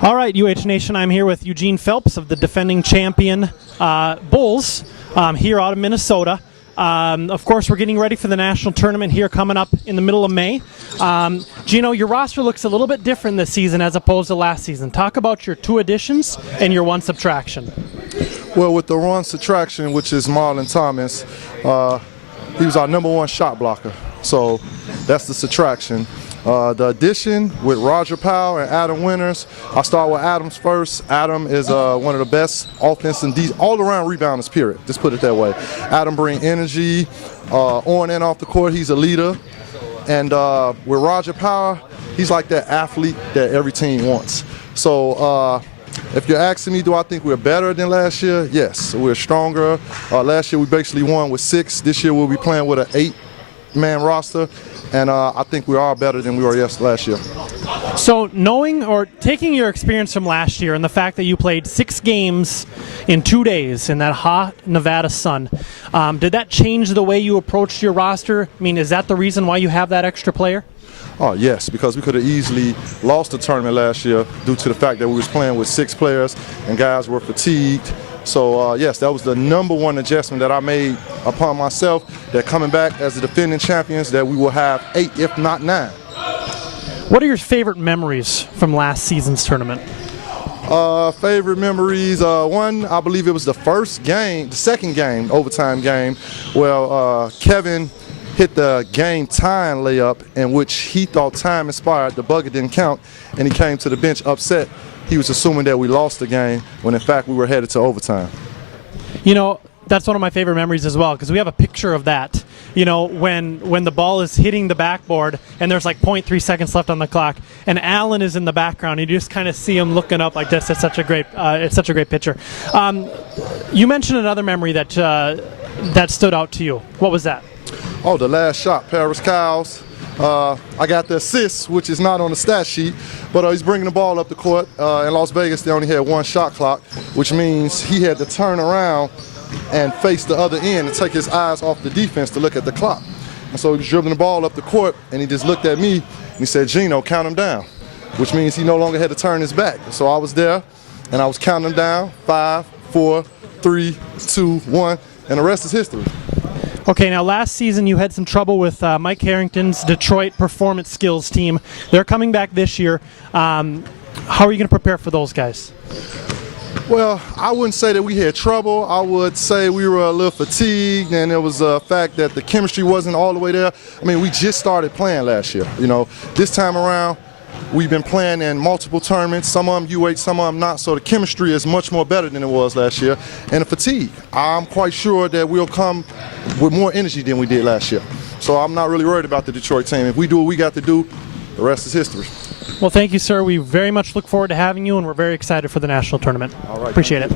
All right, UH Nation, I'm here with Eugene Phelps of the defending champion Bulls here out of Minnesota. Of course, we're getting ready for the national tournament here coming up in the middle of May. Gino, your roster looks a little bit different this season as opposed to last season. Talk about your 2 additions and your 1 subtraction. Well, with the 1 subtraction, which is Marlon Thomas, he was our #1 shot blocker. So that's the subtraction. The addition with Roger Powell and Adam Winters, I'll start with Adams first. Adam is one of the best offense and all-around rebounders, period. Just put it that way. Adam brings energy on and off the court. He's a leader. And with Roger Powell, he's like that athlete that every team wants. So if you're asking me, do I think we're better than last year? Yes, we're stronger. Last year we basically won with 6. This year we'll be playing with an 8-man roster. And I think we are better than we were last year. So knowing or taking your experience from last year and the fact that you played 6 games in 2 days in that hot Nevada sun, did that change the way you approached your roster? I mean, is that the reason why you have that extra player? Oh, yes, because we could have easily lost the tournament last year due to the fact that we was playing with 6 players and guys were fatigued. So, yes, that was the #1 adjustment that I made upon myself, that coming back as the defending champions, that we will have 8, if not 9. What are your favorite memories from last season's tournament? Favorite memories, one, I believe it was the second game, overtime game, well, Kevin hit the game time layup in which he thought time expired, the bucket didn't count, and he came to the bench upset. He was assuming that we lost the game when in fact we were headed to overtime. You know, that's one of my favorite memories as well, because we have a picture of that. You know, when the ball is hitting the backboard and there's like 0.3 seconds left on the clock, and Allen is in the background. You just kind of see him looking up like this. It's such a great picture. You mentioned another memory that that stood out to you. What was that? Oh, the last shot, Paris Cowles. I got the assist, which is not on the stat sheet, but he's bringing the ball up the court. In Las Vegas, they only had 1 shot clock, which means he had to turn around and face the other end and take his eyes off the defense to look at the clock. And so he was dribbling the ball up the court, and he just looked at me, and he said, "Gino, count him down," which means he no longer had to turn his back. So I was there, and I was counting him down, 5, 4, 3, 2, 1, and the rest is history. Okay, now last season you had some trouble with Mike Harrington's Detroit Performance Skills team. They're coming back this year. How are you going to prepare for those guys? Well, I wouldn't say that we had trouble. I would say we were a little fatigued, and it was a fact that the chemistry wasn't all the way there. I mean, we just started playing last year. You know, this time around, we've been playing in multiple tournaments, some of them UH, some of them not, so the chemistry is much more better than it was last year. And the fatigue, I'm quite sure that we'll come with more energy than we did last year. So I'm not really worried about the Detroit team. If we do what we got to do, the rest is history. Well, thank you, sir. We very much look forward to having you, and we're very excited for the national tournament. All right, appreciate it.